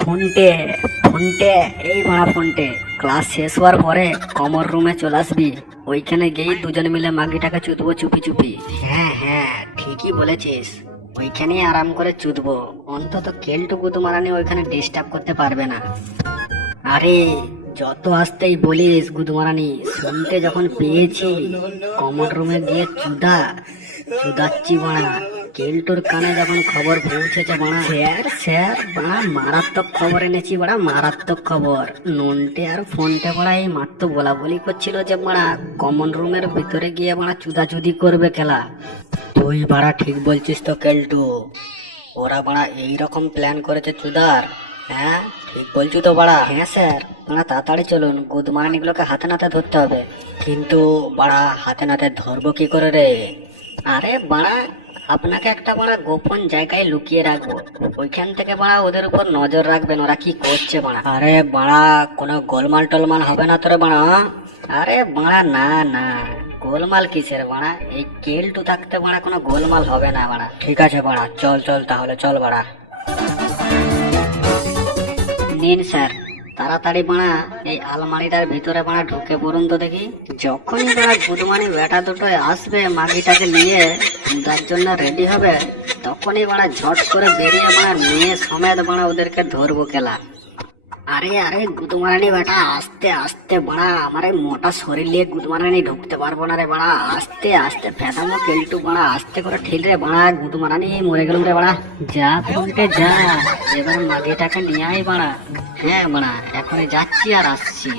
ফোনটে ফোনটে এই মারা ফোনটে ক্লাস শেষ হওয়ার পরে কমর রুমে চলে আসবি। ওইখানে গিয়ে দুজন মিলে মাগিটাকে চুদবো চুপি চুপি। হ্যাঁ হ্যাঁ ঠিকই বলেছিস, ওইখানেই আরাম করে চুদবো। অন্তত কেলটুকু তো মারানি ওইখানে ডিস্টার্ব করতে পারবে না। আরে যত আসতেই বলিস গুদমারানি, শুনতে যখন পেয়েছি কমন রুমে গিয়ে চুদাচ্ছি বাড়া। কেলটুর কানে যখন খবর পৌঁছেছে বাড়া, স্যার স্যার বাড়া মারাত্মক খবর এনেছি বাড়া, মারাত্মক খবর। নন্টে আর ফোনটে বাড়া এই মাত্র বলা বলি করছিল যে বাড়া কমন রুমের ভিতরে গিয়ে বাড়া চুদাচুদি করবে খেলা। তুই বাড়া ঠিক বলছিস তো কেলটু, ওরা বাড়া এইরকম প্ল্যান করেছে চুদার। হ্যাঁ ঠিক বলছো তো বাড়া। হ্যাঁ স্যার, বাড়া তাড়াতাড়ি চলুন, গুদমারানিগুলোকে হাতে নাতে ধরতে হবে। কিন্তু বাড়া হাতে নাতে ধরবো কি করে রে? আরে বাড়া আপনাকে একটা বাড়া গোপন জায়গায় লুকিয়ে রাখবো, ওইখান থেকে বাড়া ওদের উপর নজর রাখবেন ওরা কি করছে বাড়া। আরে বাড়া কোনো গোলমাল টোলমাল হবে না তোরে বাড়া? আরে বাড়া না না, গোলমাল কিসের বাড়া, এই কেলটু থাকতে বাড়া কোনো গোলমাল হবে না বাড়া। ঠিক আছে বাড়া, চল চল তাহলে চল বাড়া। নিন স্যার, তাড়াতাড়ি বাড়া এই আলমারিটার ভিতরে বাড়া ঢুকে পড়ুন তো দেখি। যখনই বাড়া গুদমানি বেটা দুটো আসবে মাগিটাকে নিয়ে তার জন্য রেডি হবে, তখনই বাড়া ঝট করে বেরিয়ে বাড়া নিয়ে সমেত বাড়া ওদেরকে ধরবো খেলা। আরে আরে গুদমারানি বেটা আস্তে আস্তে বাড়া, আমার এই মোটা শরীর নিয়ে গুদমারানি ঢুকতে পারবো না রে বাড়া। আস্তে আস্তে ফেদামো কেলটু বাড়া, আস্তে করে ঠেল রে বাড়া, গুদমারানি মরে গেলুম রে বাড়া। যা ফোনটে যা, এবার মাগিটাকে নিয়ে আয় বাড়া। হ্যাঁ বাড়া এখনই যাচ্ছি আর আসছি।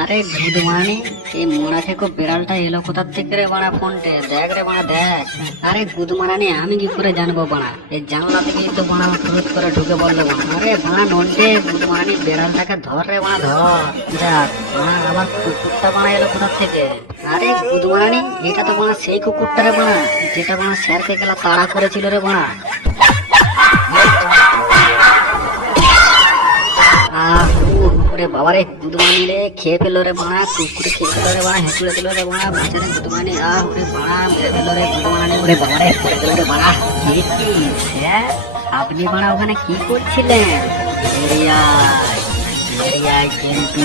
আরে গুদমারানি এই মোড়া থেকে বিড়ালটা এলো কোথার থেকে রে বাড়া? ফোনটে দেখ রে বাড়া দেখ। আরে গুদমারানি আমি কি করে জানবো বাড়া, এই জানলা থেকেই তো বাড়া ক্রুজ করে ঢুকে পড়লো বাড়া। আরে বাড়া নন্টে গুদমারানি বিড়ালটাকে ধর রে বাড়া ধর। যাক বাড়া আবার কুকুরটা বাড়া এলো কোথার থেকে? আরে গুদমারানি এটা তো বাড়া সেই কুকুরটা রে বাড়া, যেটা বাড়া স্যারকে গেলা তাড়া করেছিল রে বাড়া। ওরে বাবারে গুদমানি রে খেয়ে ফেলো রে বাড়া, কুকুরে খেয়ে ফেলো রে বাড়া, হেঁচুড়ে দিল রে বাড়া, বাচ্চারে গুদমানি ওরে বাড়া মেরে ফেলো রে গুদমানি। ওরে বাবারে পড়ে গেল রে বাড়া। স্যার আপনি বাড়া ওখানে কি করছিলেন? বেরিয়ে আয় কিন্তু,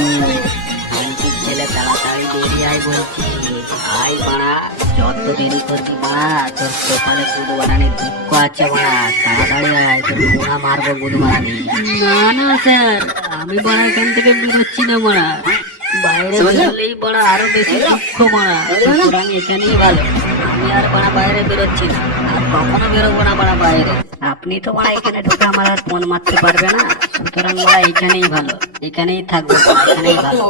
আন্টির ছেলে তাড়াতাড়ি বেরিয়ে আয় বলছি। আয় বাড়া, যত দেরি করবি বাড়া তোর সকালে গুদমারানি দুঃখ আছে বাড়া, তাড়াতাড়ি আয়, তোর মোড়া মারবো গুদমারানি। না না স্যার, আমি বাড়া এখান থেকে বেরোচ্ছি না বাড়া, বাইরে বেরোলেই বাড়া আরো বেশি দুঃখ বাড়া, সুতরাং এখানেই ভালো। আমি আর বাড়া বাইরে বেরোচ্ছি না, আর কখনো বেরোবো না বাড়া বাইরে। আপনি তো বাড়া এখানে ঢুকে আমার আর ফোন মারতে পারবে না, সুতরাং বাড়া এখানেই ভালো, এখানেই থাকবো, এখানেই ভালো।